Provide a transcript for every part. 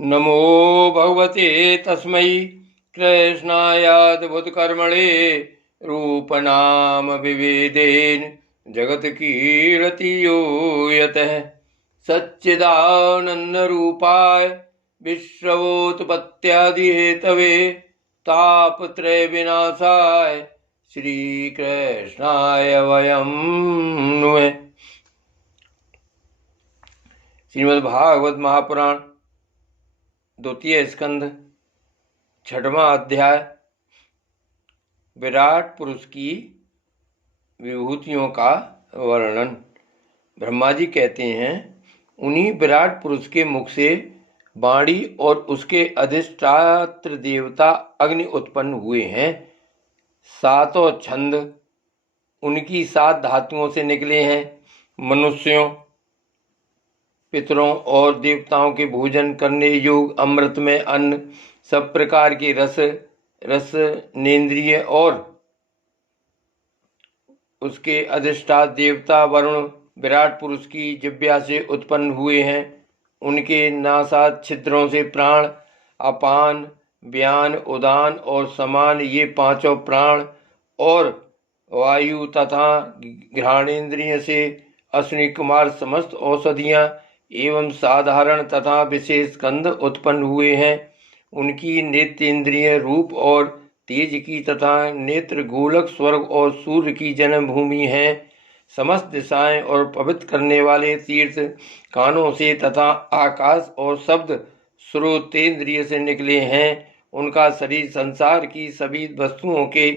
नमो भगवते तस्मै कृष्णायाद्भुतकर्मणे रूपनाम विविधेन जगत कीर्तियो यतः सच्चिदानन्दरूपाय विश्वोत्पत्त्यादिहेतवे तापत्रय विनाशाय श्रीकृष्णाय वयं नुमः। श्रीमद्भागवत महापुराण द्वितीय स्कंध छठवां अध्याय। विराट पुरुष की विभूतियों का वर्णन। ब्रह्मा जी कहते हैं, उन्हीं विराट पुरुष के मुख से वाणी और उसके अधिष्ठात्र देवता अग्नि उत्पन्न हुए हैं। सातों छंद उनकी 7 धातुओं से निकले हैं। मनुष्यों, पितरों और देवताओं के भोजन करने योग्य अमृत में अन्न, सब प्रकार के रस नेन्द्रिय और उसके अधिष्ठाता देवता वरुण विराट पुरुष की जिह्वा से उत्पन्न हुए हैं। उनके नासाद छिद्रों से प्राण, अपान, व्यान, उदान और समान ये 5 प्राण और वायु तथा घ्राणेन्द्रिय से अश्विनी कुमार समस्त औषधियां एवं साधारण तथा विशेष गंध उत्पन्न हुए हैं। उनकी नेत्रेंद्रिय रूप और तेज की तथा नेत्र गोलक स्वर्ग और सूर्य की जन्मभूमि है। समस्त दिशाएं और पवित्र करने वाले तीर्थ कानों से तथा आकाश और शब्द श्रोतेंद्रिय से निकले हैं। उनका शरीर संसार की सभी वस्तुओं के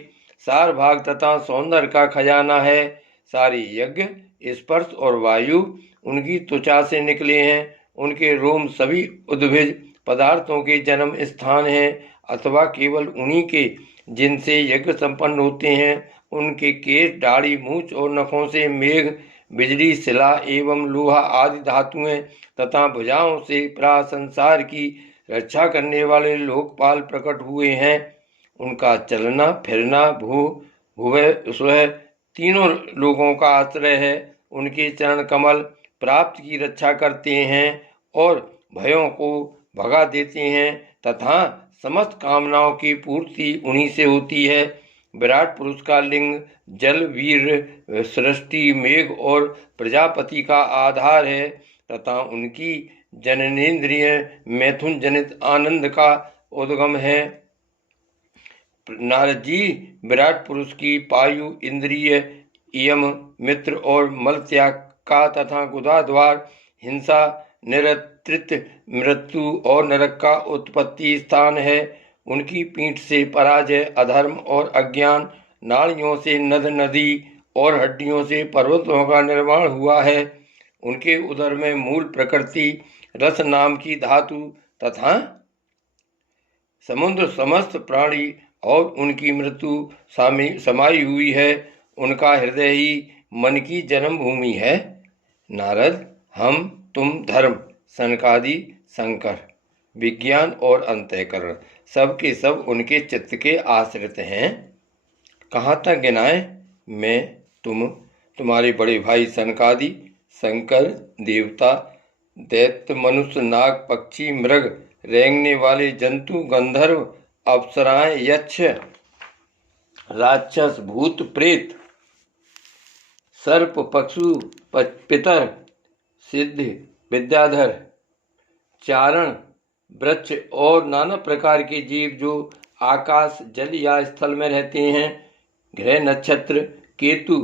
सार भाग तथा सौंदर्य का खजाना है। सारे यज्ञ, स्पर्श और वायु उनकी त्वचा से निकले हैं। उनके रोम सभी उद्भिज पदार्थों के जन्म स्थान हैं, अथवा केवल उन्हीं के जिनसे यज्ञ संपन्न होते हैं। उनके केश, दाढ़ी, मूछ और नखों से मेघ, बिजली, शिला एवं लोहा आदि धातुएं तथा भुजाओं से प्राह संसार की रक्षा करने वाले लोकपाल प्रकट हुए हैं। उनका चलना फिरना भुवः स्वः तीनों लोगों का आश्रय है। उनके चरण कमल प्राप्त की रक्षा करते हैं और भयों को भगा देते हैं तथा समस्त कामनाओं की पूर्ति उन्हीं से होती है। विराट पुरुष का लिंग जल, वीर, सृष्टि, मेघ और प्रजापति का आधार है तथा उनकी जननेन्द्रिय मैथुन जनित आनंद का उद्गम है। नारद जी, विराट पुरुष की पायु, इंद्रिय, यम, मित्र और मल त्याग का तथा गुदा द्वार, हिंसा, निरंतृत, मृत्यु और नरक का उत्पत्ति स्थान है। उनकी पीठ से पराजय, अधर्म और अज्ञान, नाड़ियों से नद नदी और हड्डियों से पर्वतों का निर्माण हुआ है। उनके उदर में मूल प्रकृति रस नाम की धातु तथा समुद्र समस्त प्राणी और उनकी मृत्यु समाई हुई है। उनका हृदय ही मन की जन्म भूमि है। नारद, हम, तुम, धर्म, सनकादि, शंकर, विज्ञान और अंतःकरण सब के सब उनके चित्त के आश्रित हैं। कहाँ तक गिनाएं? मैं, तुम, तुम्हारे बड़े भाई सनकादि, शंकर, देवता, दैत्य, मनुष्य, नाग, पक्षी, मृग, रेंगने वाले जंतु, गंधर्व, अप्सराएं, यक्ष, राक्षस, भूत, प्रेत, सर्प, पशु, पितर, सिद्ध, विद्याधर, चारण, वृक्ष और नाना प्रकार के जीव जो आकाश, जल या स्थल में रहते हैं, ग्रह, नक्षत्र, केतु,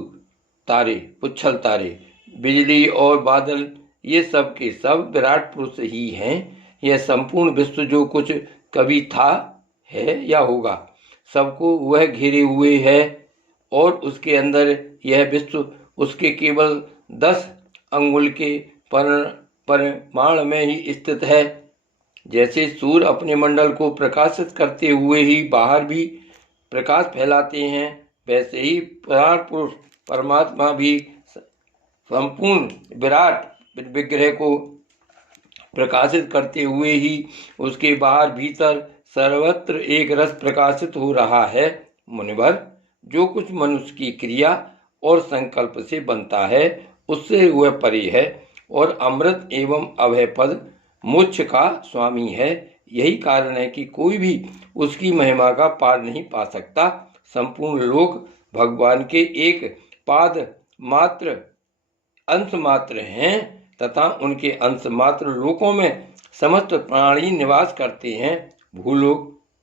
तारे, पुच्छल तारे, बिजली और बादल, ये सब के सब विराट पुरुष ही हैं। यह संपूर्ण विश्व जो कुछ कभी था, है या होगा, सबको वह घेरे हुए है और उसके अंदर यह विश्व उसके केवल 10 अंगुल के परिमाण में ही स्थित है। जैसे सूर्य अपने मंडल को प्रकाशित करते हुए ही बाहर भी प्रकाश फैलाते हैं, वैसे ही विराट पुरुष परमात्मा भी संपूर्ण विराट विग्रह को प्रकाशित करते हुए ही उसके बाहर भीतर सर्वत्र एक रस प्रकाशित हो रहा है। मुनिवर, जो कुछ मनुष्य की क्रिया और संकल्प से बनता है उससे वह परे है और अमृत एवं अभय पद मोक्ष का स्वामी है। यही कारण है कि कोई भी उसकी महिमा का पार नहीं पा सकता। संपूर्ण लोक भगवान के एक पाद मात्र अंश मात्र हैं तथा उनके अंश मात्र लोकों में समस्त प्राणी निवास करते हैं। भूलोक,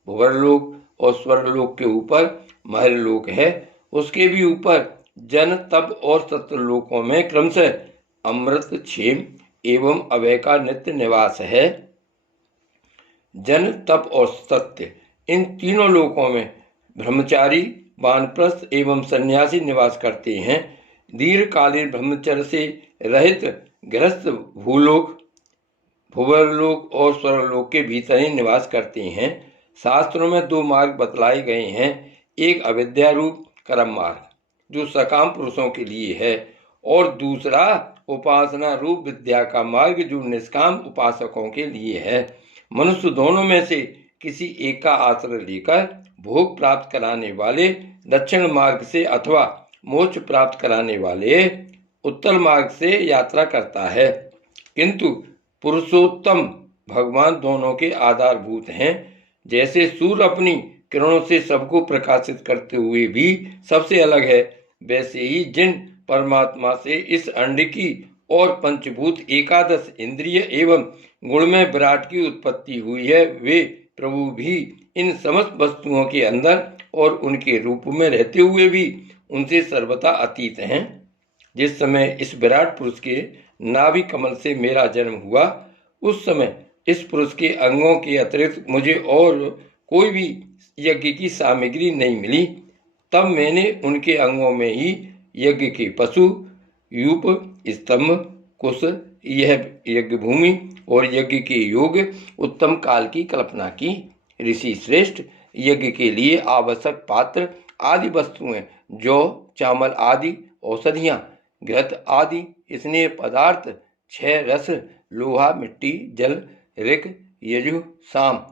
भुवरलोक और स्वर्गलोक के ऊपर महरलोक है। उसके भी ऊपर जन, तप और सत्यलोकों में क्रमशः अमृत, क्षेम एवं अभय का नित्य निवास है। जन, तप और सत्य, इन तीनों लोकों में ब्रह्मचारी, वानप्रस्थ एवं सन्यासी निवास करते हैं। दीर्घकालीन ब्रह्मचर्य से रहित गृहस्थ भूलोक, भुवरलोक और स्वर्गलोक के भीतर ही निवास करते हैं। शास्त्रों में दो मार्ग बतलाए गए हैं, एक अविद्या रूप कर्म मार्ग जो सकाम पुरुषों के लिए है और दूसरा उपासना रूप विद्या का मार्ग जो निष्काम उपासकों के लिए है। मनुष्य दोनों में से किसी एक का आश्रय लेकर भोग प्राप्त कराने वाले दक्षिण मार्ग से अथवा मोक्ष प्राप्त कराने वाले उत्तर मार्ग से यात्रा करता है। किंतु पुरुषोत्तम भगवान दोनों के आधारभूत हैं। जैसे सूर्य अपनी किरणों से सबको प्रकाशित करते हुए भी सबसे अलग है, वैसे ही जिन परमात्मा से इस अंड की और पंचभूत एकादश इंद्रिय एवं गुणमय विराट की उत्पत्ति हुई है, वे प्रभु भी इन समस्त वस्तुओं के अंदर और उनके रूप में रहते हुए भी उनसे सर्वथा अतीत हैं। जिस समय इस विराट पुरुष के नाभि कमल से मेरा जन्म हुआ, उस समय इस पुरुष के अंगों के अतिरिक्त मुझे और कोई भी यज्ञ की सामग्री नहीं मिली। तब मैंने उनके अंगों में ही यज्ञ के पशु, यूप, स्तंभ, कुश, यह यज्ञ भूमि और यज्ञ के योग उत्तम काल की कल्पना की। ऋषि श्रेष्ठ, यज्ञ के लिए आवश्यक पात्र आदि वस्तुएं जौ, चावल आदि, औषधियां, घृत आदि स्नेह पदार्थ, 6 रस, लोहा, मिट्टी, जल, ऋक, यजु, साम,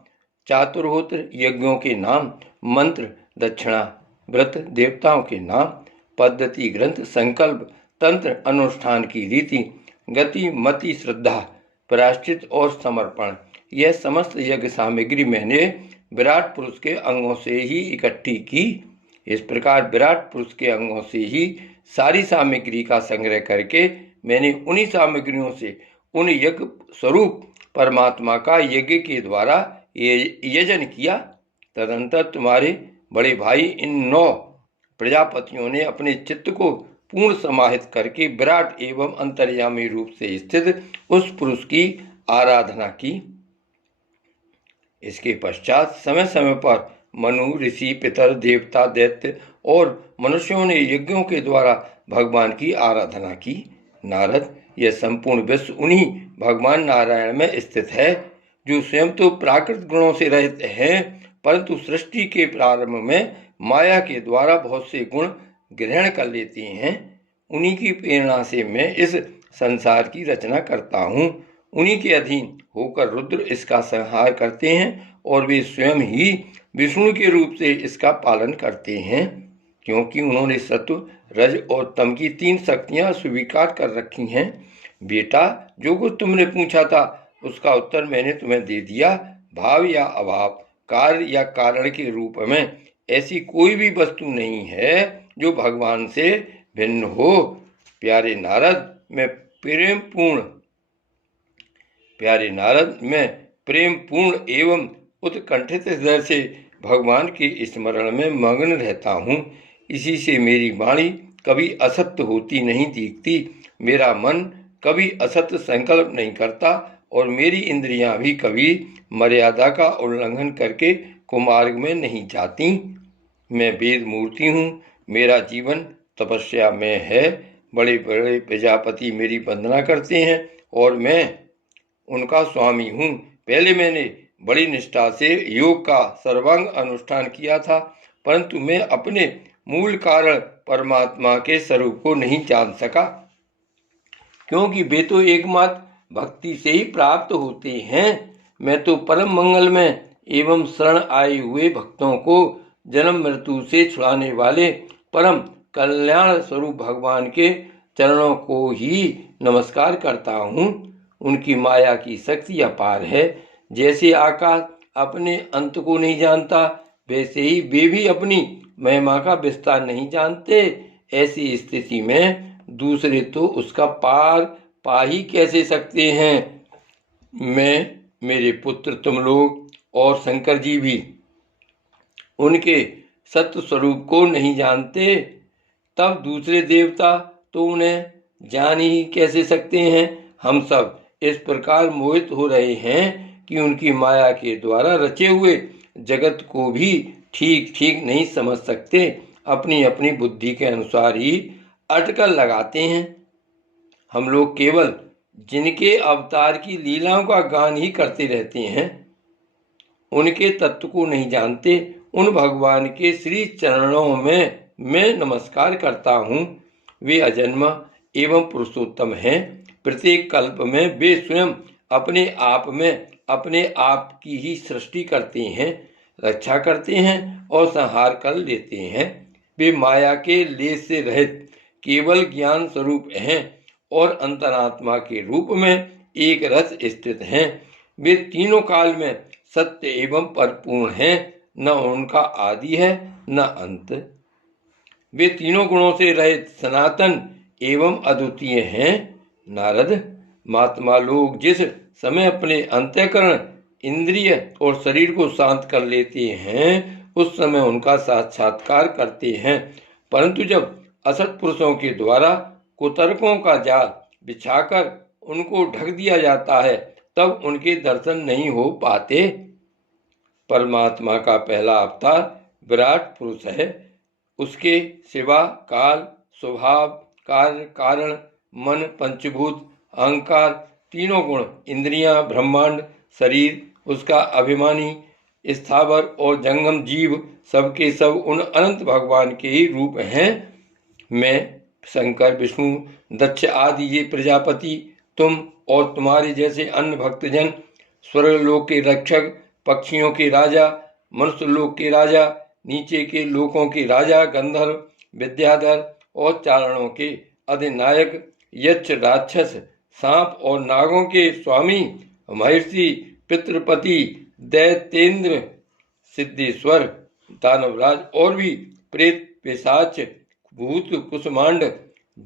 चातुर्होत्र यज्ञों के नाम, मंत्र, दक्षिणा, व्रत, देवताओं के नाम, पद्धति, ग्रंथ, संकल्प, तंत्र, अनुष्ठान की रीति, गति, मति, श्रद्धा, प्रायश्चित और समर्पण, यह समस्त यज्ञ सामग्री मैंने विराट पुरुष के अंगों से ही इकट्ठी की। इस प्रकार विराट पुरुष के अंगों से ही सारी सामग्री का संग्रह करके मैंने उन्हीं सामग्रियों से उन यज्ञ स्वरूप परमात्मा का यज्ञ के द्वारा यजन किया। तदंतर तुम्हारे बड़े भाई इन 9 प्रजापतियों ने अपने चित्त को पूर्ण समाहित करके विराट एवं अंतर्यामी रूप से स्थित उस पुरुष की आराधना की। इसके पश्चात समय समय पर मनु, ऋषि, पितर, देवता, दैत्य और मनुष्यों ने यज्ञों के द्वारा भगवान की आराधना की। नारद, यह संपूर्ण विश्व उन्हीं भगवान नारायण में स्थित है, जो स्वयं तो प्राकृत गुणों से रहित हैं, परंतु सृष्टि के प्रारंभ में माया के द्वारा बहुत से गुण ग्रहण कर लेते हैं। उन्हीं की प्रेरणा से मैं इस संसार की रचना करता हूँ। उन्हीं के अधीन होकर रुद्र इसका संहार करते हैं और वे स्वयं ही विष्णु के रूप से इसका पालन करते हैं, क्योंकि उन्होंने सत्व, रज और तम की 3 शक्तियां स्वीकार कर रखी हैं। बेटा, जो कुछ तुमने पूछा था उसका उत्तर मैंने तुम्हें दे दिया। भाव या अभाव, कार्य या कारण के रूप में ऐसी कोई भी वस्तु नहीं है जो भगवान से भिन्न हो। प्यारे नारद, मैं प्रेम पूर्ण एवं उत्कंठित हृदय से भगवान के स्मरण में मग्न रहता हूँ। इसी से मेरी वाणी कभी असत्य होती नहीं दिखती, मेरा मन कभी असत्य संकल्प नहीं करता और मेरी इंद्रियां भी कभी मर्यादा का उल्लंघन करके कुमार्ग में नहीं जाती। मैं वेद मूर्ति हूँ, मेरा जीवन तपस्या में है। बड़े बड़े प्रजापति मेरी वंदना करते हैं और मैं उनका स्वामी हूँ। पहले मैंने बड़ी निष्ठा से योग का सर्वांग अनुष्ठान किया था, परंतु मैं अपने मूल कारण परमात्मा के स्वरूप को नहीं जान सका, क्योंकि वे तो एकमात्र भक्ति से ही प्राप्त होते हैं। मैं तो परम मंगल में एवं शरण आए हुए भक्तों को जन्म मृत्यु से छुड़ाने वाले परम कल्याण स्वरूप भगवान के चरणों को ही नमस्कार करता हूँ। उनकी माया की शक्ति अपार है। जैसे आकाश अपने अंत को नहीं जानता, वैसे ही वे भी अपनी महिमा का विस्तार नहीं जानते। ऐसी स्थिति में दूसरे तो उसका पार पा ही कैसे सकते हैं। मैं, मेरे पुत्र, तुम लोग और शंकर जी भी उनके सत्य स्वरूप को नहीं जानते, तब दूसरे देवता तो उन्हें जान ही कैसे सकते हैं। हम सब इस प्रकार मोहित हो रहे हैं कि उनकी माया के द्वारा रचे हुए जगत को भी ठीक ठीक नहीं समझ सकते। अपनी अपनी बुद्धि के अनुसार ही अटकल लगाते हैं। हम लोग केवल जिनके अवतार की लीलाओं का गान ही करते रहते हैं, उनके तत्व को नहीं जानते। उन भगवान के श्री चरणों में मैं नमस्कार करता हूँ। वे अजन्मा एवं पुरुषोत्तम हैं। प्रत्येक कल्प में वे स्वयं अपने आप में अपने आप की ही सृष्टि करते हैं, रक्षा करते हैं और संहार कर लेते हैं। वे माया के लेस से रहित केवल ज्ञान स्वरूप हैं और अंतरात्मा के रूप में एक रस स्थित हैं। वे तीनों काल में सत्य एवं परिपूर्ण हैं, न उनका आदि है न अंत। वे तीनों गुणों से रहित सनातन एवं अद्वितीय हैं। नारद, महात्मा लोग जिस समय अपने अंतःकरण, इंद्रिय और शरीर को शांत कर लेते हैं, उस समय उनका साक्षात्कार करते हैं। परंतु जब असत पुरुषों के द्वारा कुतर्कों का जाल बिछाकर उनको ढक दिया जाता है, तब उनके दर्शन नहीं हो पाते। परमात्मा का पहला अवतार विराट पुरुष है। उसके सिवा काल, स्वभाव, कार्य, कारण, मन, पंचभूत, अहंकार, तीनों गुण, इंद्रियां, ब्रह्मांड, शरीर, उसका अभिमानी, स्थावर और जंगम जीव सबके सब उन अनंत भगवान के ही रूप हैं। मैं, शंकर, विष्णु, दक्ष आदि ये प्रजापति, तुम और तुम्हारे जैसे अन्य भक्तजन, स्वर्गलोक के रक्षक, पक्षियों के राजा, मनुष्य लोक के राजा, नीचे के लोकों के राजा, गंधर्व, विद्याधर और चारणों के अधिनायक, यक्ष, राक्षस, सांप और नागों के स्वामी, महर्षि, पितृपति, दैत्येंद्र, सिद्धेश्वर, दानवराज और भी प्रेत, पिशाच, भूत, कुसुमांड,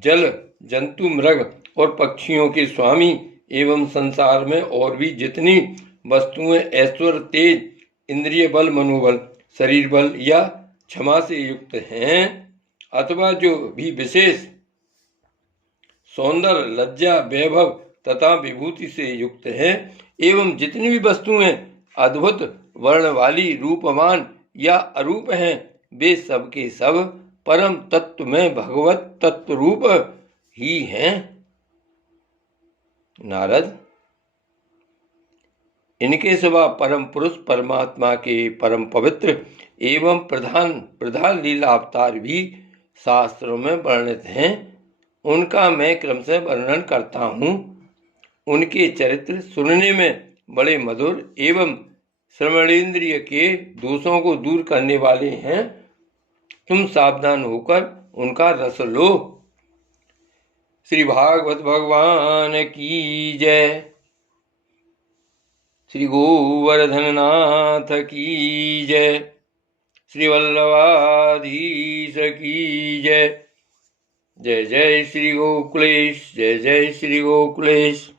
जल, जंतु, मृग और पक्षियों के स्वामी एवं संसार में और भी जितनी वस्तुएं ऐश्वर्य, तेज, इंद्रिय बल, मनोबल, शरीर बल या क्षमा से युक्त हैं, अथवा जो भी विशेष सौंदर्य, लज्जा, वैभव तथा विभूति से युक्त है, एवं जितनी भी वस्तुएं अद्भुत वर्ण वाली, रूपवान या अरूप हैं, वे सब के सब परम तत्व में भगवत तत्व रूप ही हैं। नारद, इनके सिवा परम पुरुष परमात्मा के परम पवित्र एवं प्रधान लीला अवतार भी शास्त्रों में वर्णित हैं। उनका मैं क्रमशः वर्णन करता हूँ। उनके चरित्र सुनने में बड़े मधुर एवं श्रवणेन्द्रिय के दोषों को दूर करने वाले हैं। तुम सावधान होकर उनका रस लो। श्री भागवत भगवान की जय। श्री गोवर्धननाथ की जय। श्री वल्लभाधीश की जय। जय जय श्री गोकुलेश, जय जय श्री गोकुलेश।